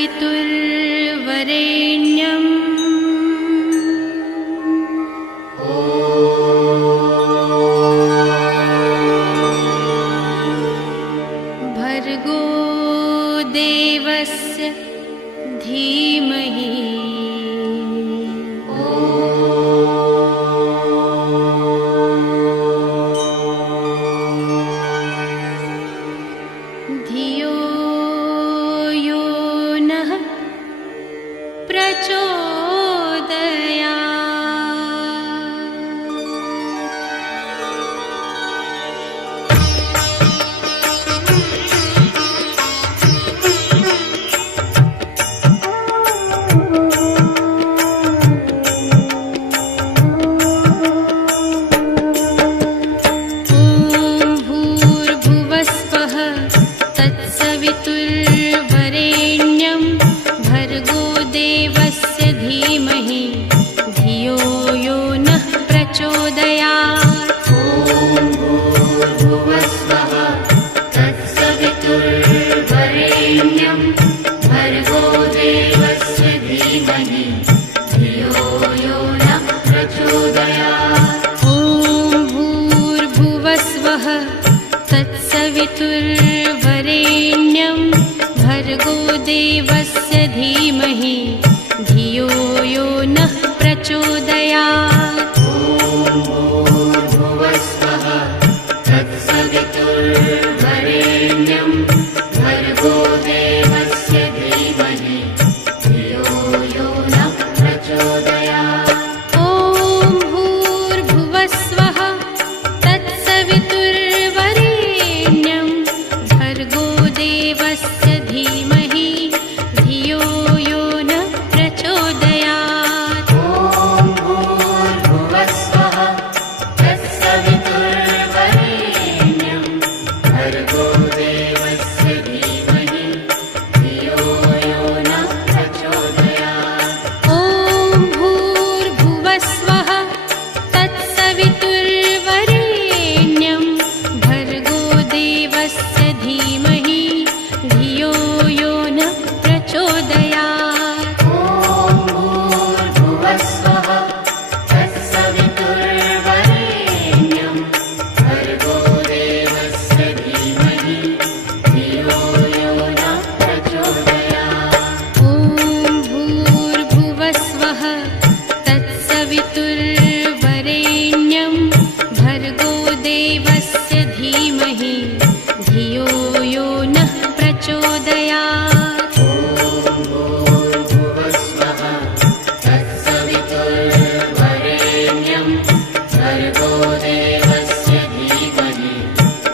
तत्सवितुर्वरेण्यम् भर्गो देवस्य धीमहि धियो यो नः तत्सवितुर्वरेण्यं भर्गो देवस्य धीमहि धियो यो नः प्रचोदयात्। ॐ भूर्भुवस्वः तत्सवितुर्वरेण्यं भर्गो देवस्य धीमहि धियो यो नः प्रचोदयात्। ॐ भूर्भुवस्वः तत्सवितुर्वरेण्यं भर्गो देवस्य धीमहि धियो यो नः प्रचोदयात्। ॐ भूर्भुवस्वः तत्सवितुर्वरेण्यं भर्गो देवस्य धीमहि धियो यो नः प्रचोदयात्। ॐ भूर्भुवस्वः तत्सवितुर्वरेण्यं भर्गो देवस्य धीमहि धियो यो नः प्रचोदयात्। ॐ भूर्भुवस्वः तत्सवितुर्वरेण्यं भर्गो देवस्य धीमहि धियो यो नः प्रचोदयात्। ॐ भूर्भुवस्वः तत्सवितुर्वरेण्यं भर्गो देवस्य धीमहि धियो यो नः प्रचोदयात्। ॐ भूर्भुवस्वः तत्सवितुर्वरेण्यं भर्गो देवस्य धीमहि धियो यो नः प्रचोदयात्। ॐ भूर्भुवस्वः तत्सवितुर्वरेण्यं भर्गो देवस्य धीमहि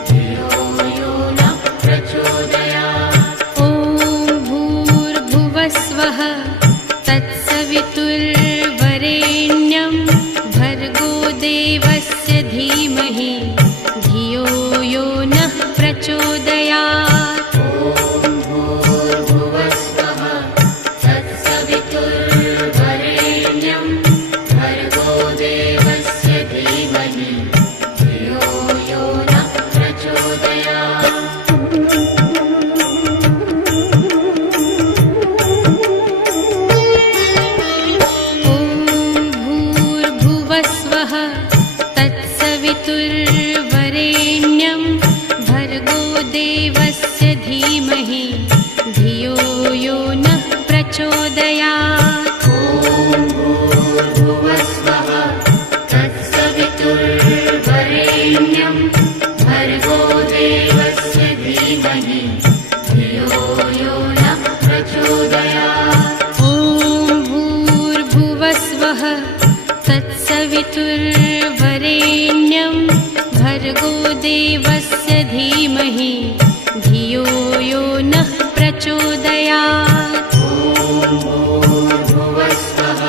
धियो यो नः प्रचोदयात्। ॐ भूर्भुवस्वः तत्सवितुर्वरेण्यं भर्गो देवस्य धीमहि धियो यो नः प्रचोदयात्। ॐ भूर्भुवस्वः तत्सवितुर्वरेण्यं भर्गो देवस्य धीमहि धियो यो नः प्रचोदयात्। ॐ भूर्भुवस्वः तत्सवितुर्वरेण्यं भर्गो देवस्य धीमहि धियो यो नः प्रचोदयात्। ॐ भूर्भुवस्वः तत्सवितुर्वरेण्यं भर्गो देवस्य धीमहि धियो यो नः प्रचोदयात्। ॐ भूर्भुवस्वः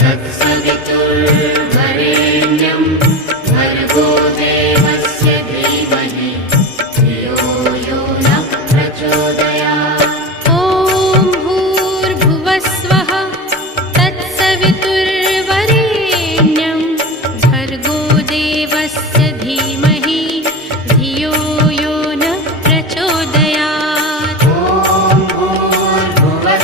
तत्सवितुर्वरेण्यं भर्गो देवस्य धीमहि धियो यो नः प्रचोदयात्। ॐ भूर्भुवस्वः तत्सवितुर्वरेण्यं भर्गो देवस्य धीमहि धियो यो नः प्रचोदयात्। ॐ भूर्भुवस्वः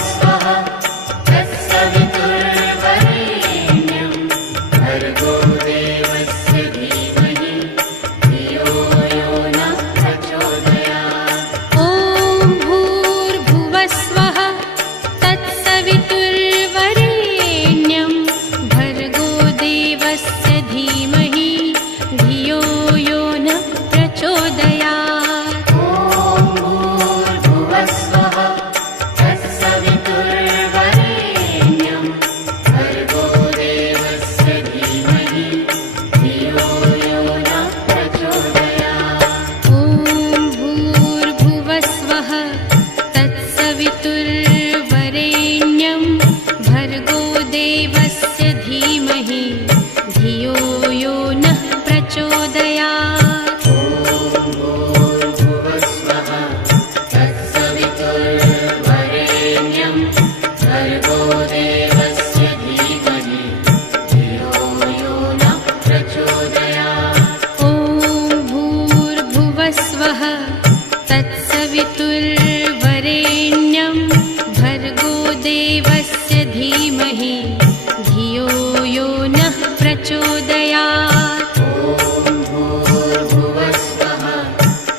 तत्सवितुर्वरेण्यं भर्गो देवस्य धीमहि धियो यो नः प्रचोदयात्। ॐ भूर्भुवस्वः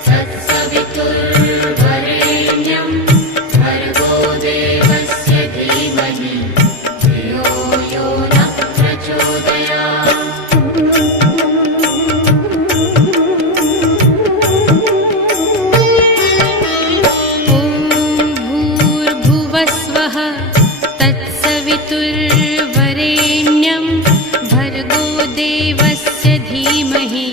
तत्सवितुर्वरेण्यं भर्गो देवस्य धीमहि धियो यो नः प्रचोदयात्। तत्सवितुर्वरेण्यं भर्गो देवस्य धीमहि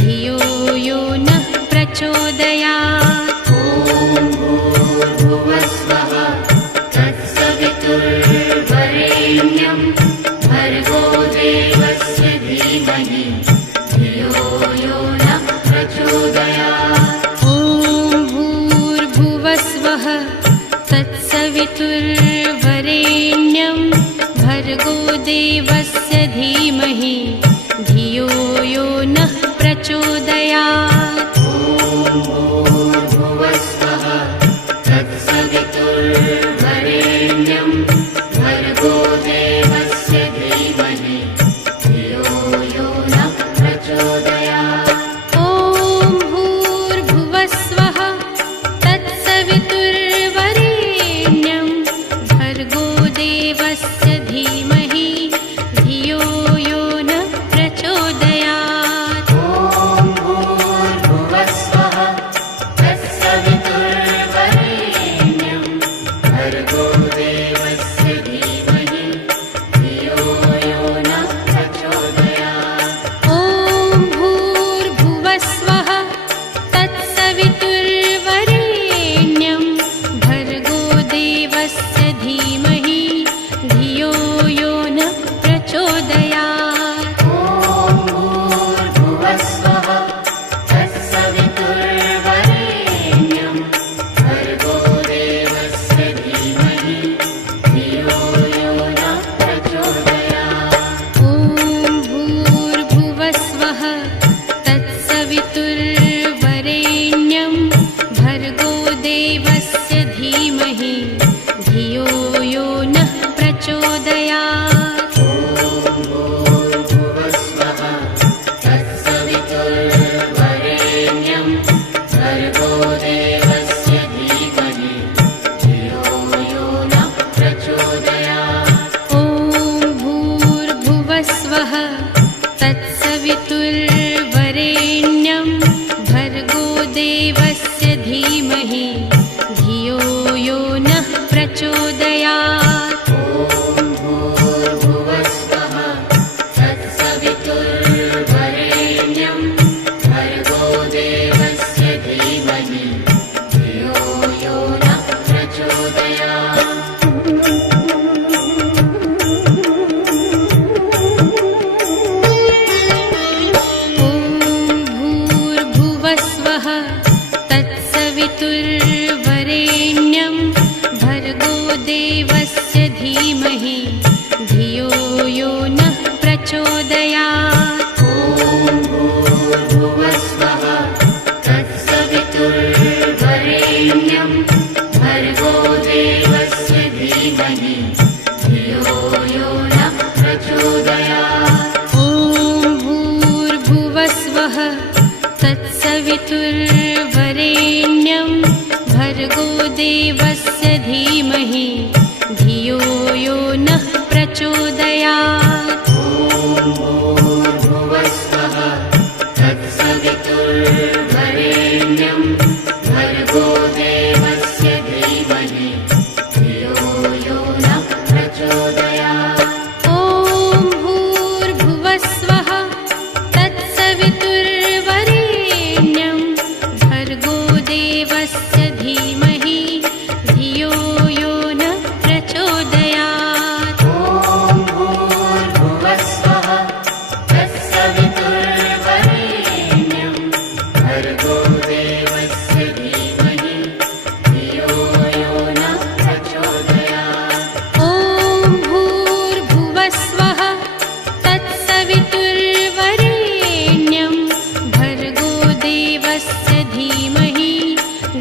धियो यो नः प्रचोदयात्। ॐ भूर्भुवस्वः तत्सवितुर्वरेण्यं भर्गो देवस्य धीमहि धियो यो नः प्रचोदयात्। ॐ भूर्भुवस्वः तत्सवितुर्वरेण्यं भर्गो देवस्य धीमहि धियो यो नः प्रचोदयात्। ॐ भूर्भुवस्वः तत्सवितुर्वरेण्यं भर्गो देवस्य धीमहि धियो यो नः प्रचोदयात्। ॐ भूर्भुवस्वः तत्सवितुर्वरेण्यं भर्गो देवस्य धीमहि धियो यो नः प्रचोदयात्। ॐ भूर्भुवस्वः तत्सवितुर्वरेण्यं भर्गो देवस्य धीमहि धियो यो नः प्रचोदयात्। ॐ भूर्भुवस्वः तत्सवितुर्वरेण्यं भर्गो देवस्य धीमहि धियो यो नः प्रचोदयात्। ॐ भूर्भुवस्वः तत्सवितुर्वरेण्यं भर्गो देवस्य धीमहि धियो यो नः प्रचोदयात्। ॐ भूर्भुवस्वः तत्सवितुर्वरेण्यं भर्गो देवस्य धीमहि धियो यो नः प्रचोदयात्। ॐ भूर्भुवस्वः तत्सवितुर्वरेण्यं भर्गो देवस्य धीमहि धियो यो नः प्रचोदयात्। ॐ भूर्भुवस्वः तत्सवितुर्वरेण्यं भर्गो देवस्य धीमहि धियो यो नः प्रचोदयात्। ॐ भूर्भुवस्वः तत्सवितुर्वरेण्यं भर्गो देवस्य धीमहि धियो यो नः प्रचोदयात्। ॐ भूर्भुवस्वः तत्सवितुर्वरेण्यं भर्गो देवस्य धीमहि धियो यो नः प्रचोदयात्। ॐ भूर्भुवस्वः तत्सवितुर्वरेण्यं भर्गो देवस्य धीमहि धियो यो नः प्रचोदयात्। ॐ भूर्भुवस्वः तत्सवितुर्वरेण्यं भर्गो देवस्य धीमहि धियो यो नः प्रचोदयात्। ॐ भूर्भुवस्वः तत्सवितुर्वरेण्यं भर्गो देवस्य धीमहि धियो यो नः प्रचोदयात्। ॐ भूर्भुवस्वः तत्सवितुर्वरेण्यं भर्गो देवस्य धीमहि धियो यो नः प्रचोदयात्। ॐ भूर्भुवस्वः तत्सवितुर्वरेण्यं भर्गो देवस्य धीमहि धियो यो नः प्रचोदयात्। ॐ भूर्भुवस्वः तत्सवितुर्वरेण्यं भर्गो देवस्य धीमहि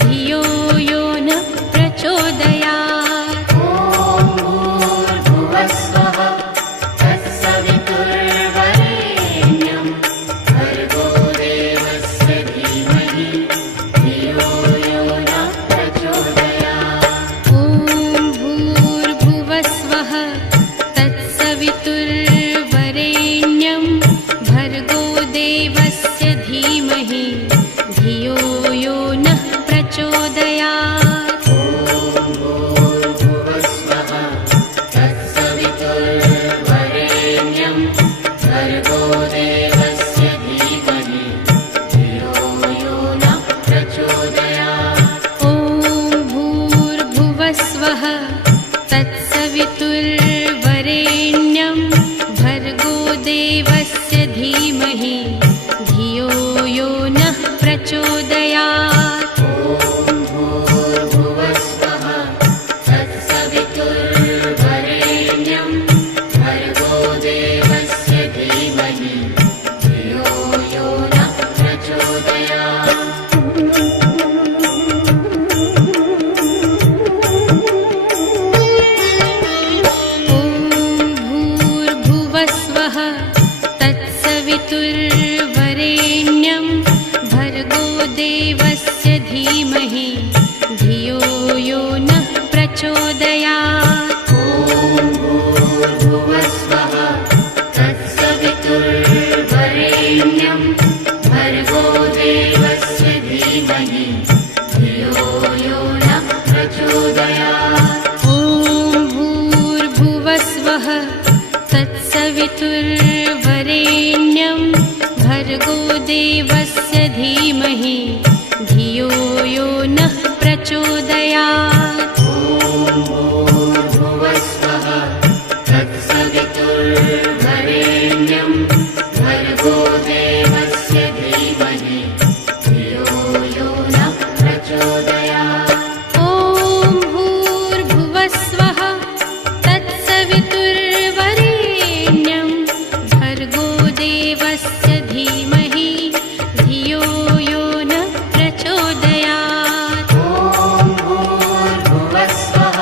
धियो यो न प्रचोदयात्। ॐ भूर्भुवस्वः तत्सवितुर्वरेण्यं भर्गो देवस्य धीमहि धियो यो न प्रचोदयात्। ॐ भूर्भुवस्वः तत्सवितुर्वरेण्यं भर्गो देवस्य धीमहि धियो यो नः प्रचोदयात्। ॐ भूर्भुवस्वः तत्सवितुर्वरेण्यं भर्गो देवस्य धीमहि धियो यो नः प्रचोदयात्। ॐ भूर्भुवस्वः तत्सवितुर्वरेण्यं भर्गो देवस्य धीमहि धियो यो नः प्रचोदयात्। ॐ भूर्भुवस्वः तत्सवितुर्वरेण्यं भर्गो देवस्य धीमहि धियो यो नः प्रचोदयात्। ॐ भूर्भुवस्वः तत्सवितुर्वरेण्यं भर्गो देवस्य धीमहि धियो यो नः प्रचोदयात्। ॐ भूर्भुवस्वः तत्सवितुर्वरेण्यं भर्गो देवस्य धीमहि धियो यो नः प्रचोदयात्। ॐ भूर्भुवस्वः तत्सवितुर्वरेण्यं भर्गो देवस्य धीमहि धियो यो नः प्रचोदयात्। ॐ भूर्भुवस्वः तत्सवितुर्वरेण्यं भर्गो देवस्य धीमहि धियो यो नः प्रचोदयात्। ॐ भूर्भुवस्वः तत्सवितुर्वरेण्यं भर्गो देवस्य धीमहि धियो यो नः प्रचोदयात्। ॐ भूर्भुवस्वः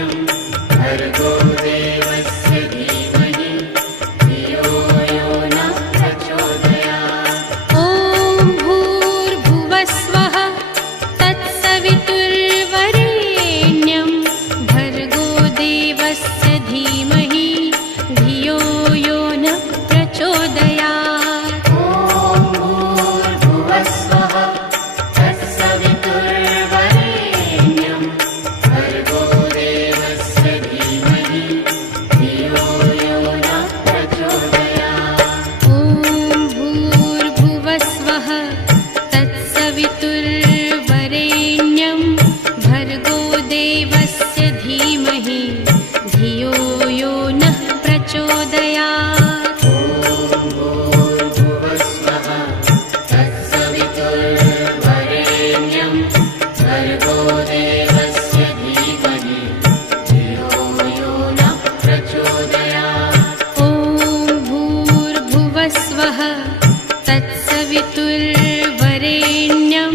तत्सवितुर्वरेण्यं भर्गो देवस्य धीमहि धियो यो नः प्रचोदयात्। ॐ भूर्भुवस्वः तत्सवितुर्वरेण्यं भर्गो देवस्य धीमहि धियो यो नः प्रचोदयात्। ॐ भूर्भुवस्वः तत्सवितुर्वरेण्यं भर्गो देवस्य धीमहि धियो यो नः प्रचोदयात्। ॐ भूर्भुवस्वः तत्सवितुर्वरेण्यं भर्गो देवस्य धीमहि धियो यो नः प्रचोदयात्। ॐ भूर्भुवस्वः तत्सवितुर्वरेण्यं भर्गो देवस्य धीमहि धियो यो नः प्रचोदयात्। ॐ भूर्भुवस्वः तत्सवितुर्वरेण्यं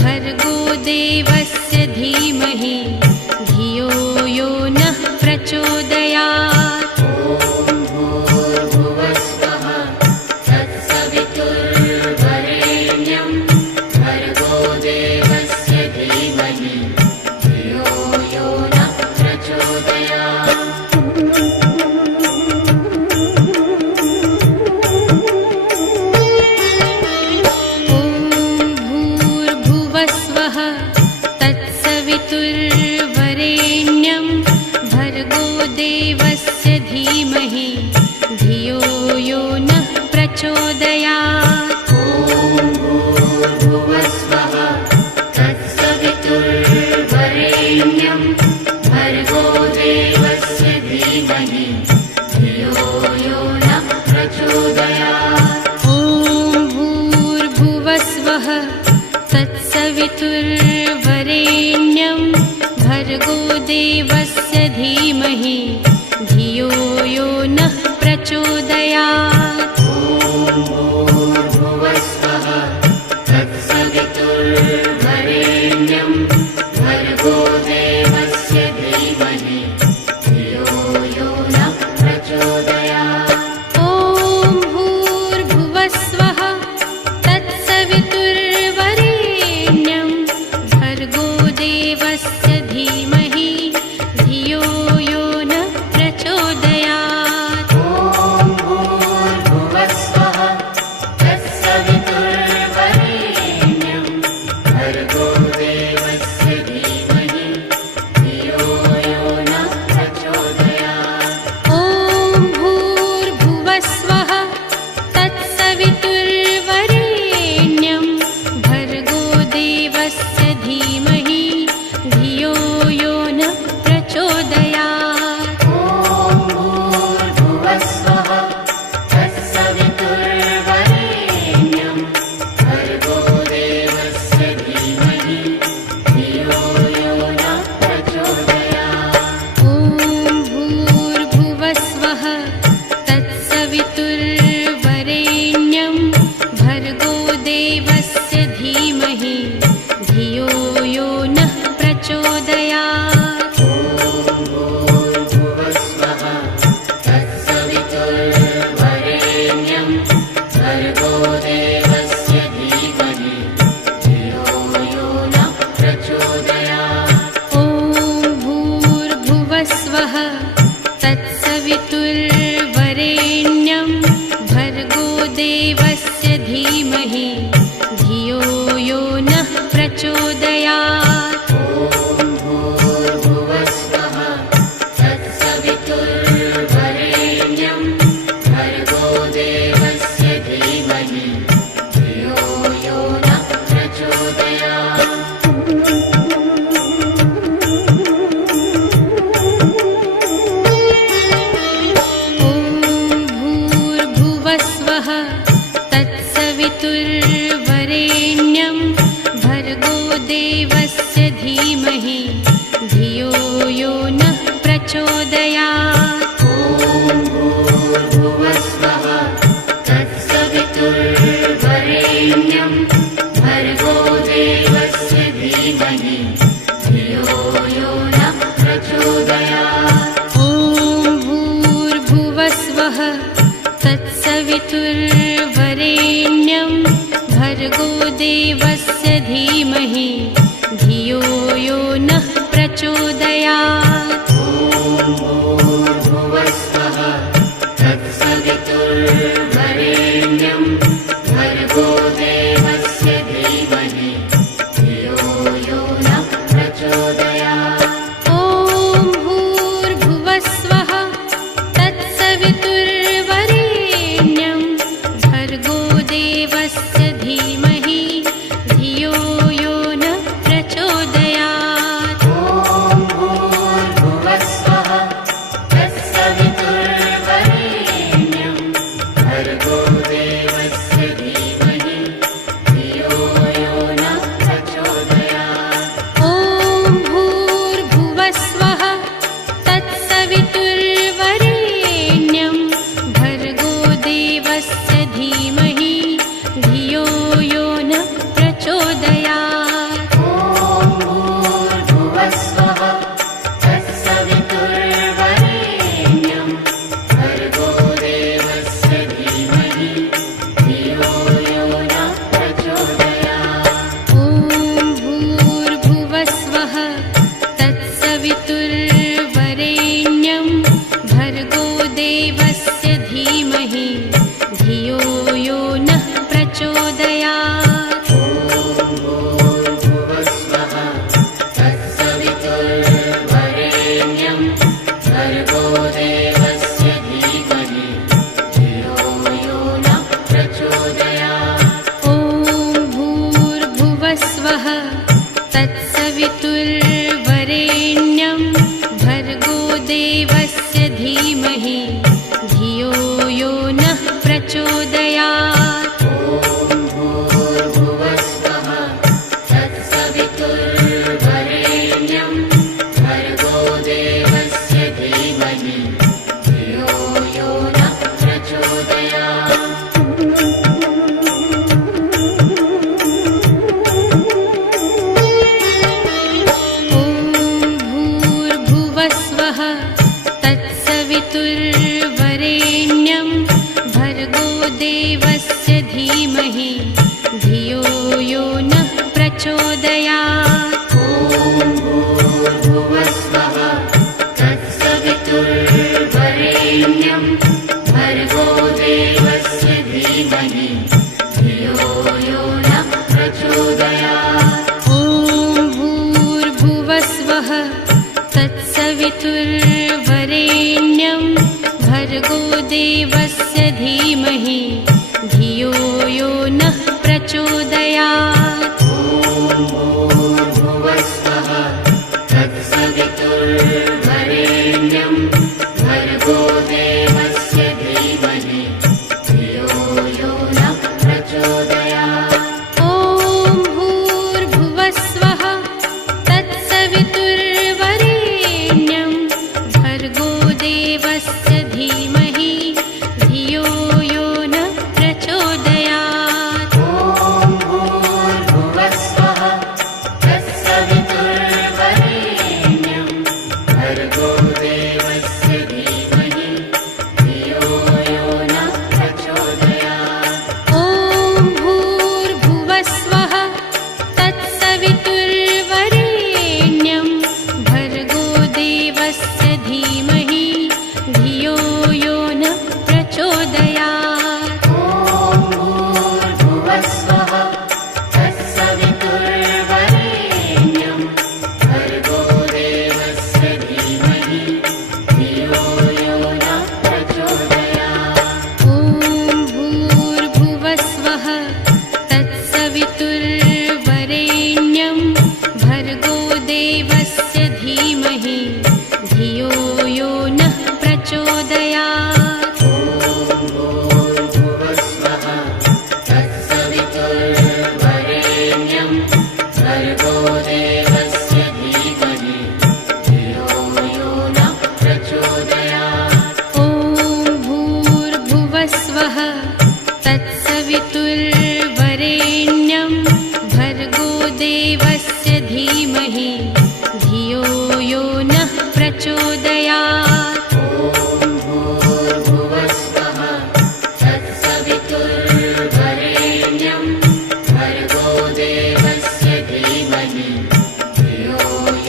भर्गो देवस्य धीमहि धियो यो नः प्रचोदयात्। ॐ भूर्भुवस्वः तत्सवितुर्वरेण्यं भर्गो देवस्य धीमहि धियो यो नः प्रचोदयात्। ॐ भूर्भुवस्वः तत्सवितुर्वरेण्यं भर्गो देवस्य धीमहि धियो यो नः प्रचोदयात्। ॐ भूर्भुवस्वः तत्सवितुर्वरेण्यं भर्गो देवस्य धीमहि धियो यो नः प्रचोदयात्। ॐ भूर्भुवस्वः तत्सवितुर्वरेण्यं भर्गो देवस्य धीमहि धियो यो नः प्रचोदयात्। ॐ भूर्भुवस्वः तत्सवितुर्वरेण्यं तत्सवितुर्वरेण्यं भर्गो देवस्य धीमहि धियो यो नः प्रचोदयात्। ॐ भूर्भुवस्वः तत्सवितुर्वरेण्यं भर्गो देवस्य धीमहि धियो यो नः प्रचोदयात्। ॐ भूर्भुवस्वः तत्सवितुर्वरेण्यं भर्गो देवस्य धीमहि धियो यो नः प्रचोदयात्। ॐ भूर्भुवस्वः तत्सवितुर्वरेण्यं भर्गो देवस्य धीमहि धियो यो नः प्रचोदयात्। ॐ भूर्भुवस्वः तत्सवितुर्वरेण्यं भर्गो देवस्य धीमहि धियो यो नः प्रचोदयात्। ॐ भूर्भुवस्वः तत्सवितुर्वरेण्यं भर्गो देवस्य धीमहि धियो यो नः प्रचोदयात्। ॐ भूर्भुवस्वः तत्सवितुर्वरेण्यं भर्गो देवस्य धीमहि धियो यो नः प्रचोदयात्। ॐ भूर्भुवस्वः तत्सवितुर्वरेण्यं भर्गो देवस्य धीमहि धियो यो नः प्रचोदयात्। ॐ भूर्भुवस्वः तत्सवितुर्वरेण्यं भर्गो देवस्य धीमहि धियो यो नः प्रचोदयात्। ॐ भूर्भुवस्वः तत्सवितुर्वरेण्यं भर्गो देवस्य धीमहि धियो यो नः प्रचोदयात्। ॐ भूर्भुवस्वः तत्सवितुर्वरेण्यं भर्गो देवस्य धीमहि धियो यो नः प्रचोदयात्। ॐ भूर्भुवस्वः तत्सवितुर्वरेण्यं भर्गो देवस्य धीमहि धियो यो नः प्रचोदयात्। ॐ भूर्भुवस्वः तत्सवितुर्वरेण्यं भर्गो देवस्य धीमहि धियो यो नः प्रचोदयात्। ॐ भूर्भुवस्वः तत्सवितुर्वरेण्यं भर्गो देवस्य धीमहि धियो यो नः प्रचोदयात्। ॐ भूर्भुवस्वः तत्सवितुर्वरेण्यं प्रचोदयात्। ॐ भूर्भुवस्वः तत्सवितुर्वरेण्यं भर्गो देवस्य धीमहि धियो यो नः प्रचोदयात्। ॐ भूर्भुवस्वः तत्सवितुर्वरेण्यं भर्गो देवस्य धीमहि धियो यो नः प्रचोदयात्। ॐ भूर्भुवस्वः तत्सवितुर्वरेण्यं भर्गो देवस्य धीमहि धियो यो नः प्रचोदयात्। ॐ भूर्भुवस्वः तत्सवितुर्वरेण्यं भर्गो देवस्य धीमहि धियो यो नः प्रचोदयात्। ॐ भूर्भुवस्वः तत्सवितुर्वरेण्यं भर्गो देवस्य धीमहि धियो यो नः प्रचोदयात्। ॐ भूर्भुवस्वः तत्सवितुर्वरेण्यं भर्गो देवस्य धीमहि धियो यो नः प्रचोदयात्। ॐ भूर्भुवस्वः तत्सवितुर्वरेण्यं भर्गो देवस्य धीमहि धियो यो नः प्रचोदयात्। ॐ भूर्भुवस्वः तत्सवितुर्वरेण्यं भर्गो देवस्य धीमहि धियो यो नः प्रचोदयात्। ॐ भूर्भुवस्वः तत्सवितुर्वरेण्यं भर्गो देवस्य धीमहि धियो यो नः प्रचोदयात्। ॐ भूर्भुवस्वः तत्सवितुर्वरेण्यं भर्गो देवस्य धीमहि धियो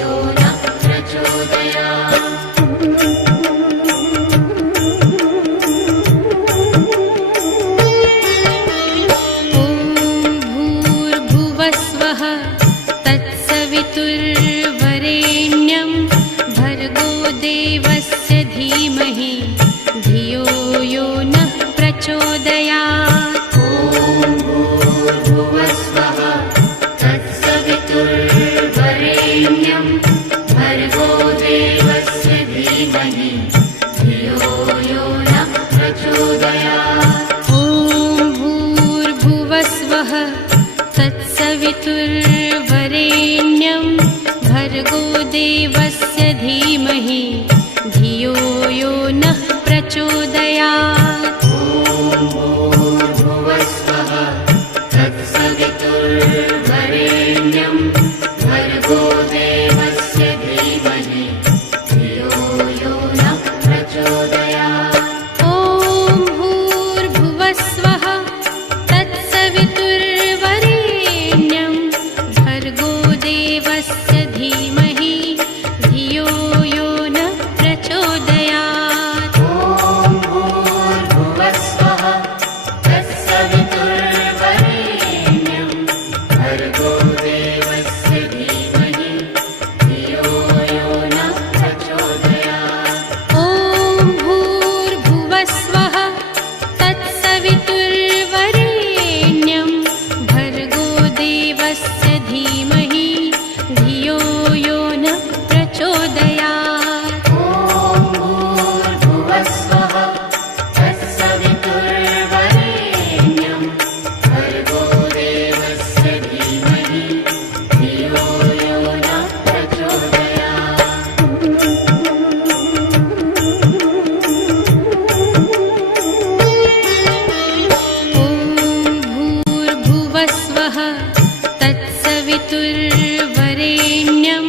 यो नः प्रचोदयात्। ॐ भूर्भुवस्वः तत्सवितुर्वरेण्यं भर्गो देवस्य धीमहि धियो यो नः प्रचोदयात्। ॐ भूर्भुवस्वः तत्सवितुर्वरेण्यं भर्गो देवस्य धीमहि धियो यो नः प्रचोदयात्। ॐ भूर्भुवस्वः तत्सवितुर्वरेण्यं भर्गो देवस्य धीमहि धियो यो नः प्रचोदयात्। ॐ भूर्भुवस्वः तत्सवितुर्वरेण्यं भर्गो देवस्य धीमहि धियो यो नः प्रचोदयात्। ॐ भूर्भुवस्वः तत्सवितुर्वरेण्यं भर्गो देवस्य धीमहि धियो यो नः प्रचोदयात्। ॐ भूर्भुवस्वः तत्सवितुर्वरेण्यं भर्गो देवस्य धीमहि धियो यो नः प्रचोदयात्। ॐ भूर्भुवस्वः तत्सवितुर्वरेण्यं भर्गो देवस्य धीमहि धियो यो नः प्रचोदयात्। ॐ भूर्भुवस्वः तत्सवितुर्वरेण्यं भर्गो देवस्य धीमहि धियो यो नः प्रचोदयात्। ॐ भूर्भुवस्वः तत्सवितुर्वरेण्यं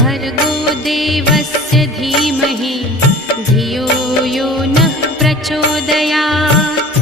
भर्गो देवस्य धीमहि धियो यो नः प्रचोदयात्।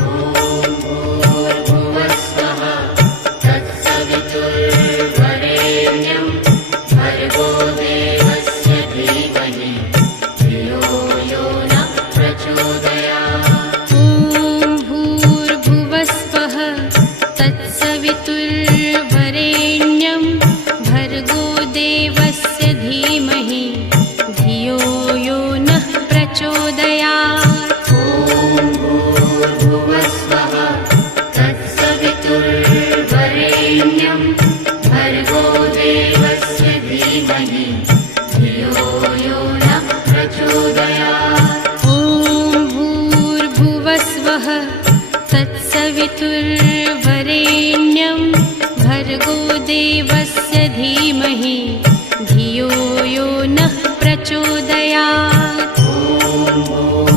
भर्गो देवस्य धीमहि धियो यो नः प्रचोदयात्। ॐ भूर्भुवस्वः तत्सवितुर्वरेण्यं भर्गो देवस्य धीमहि धियो यो नः प्रचोदयात्। ॐ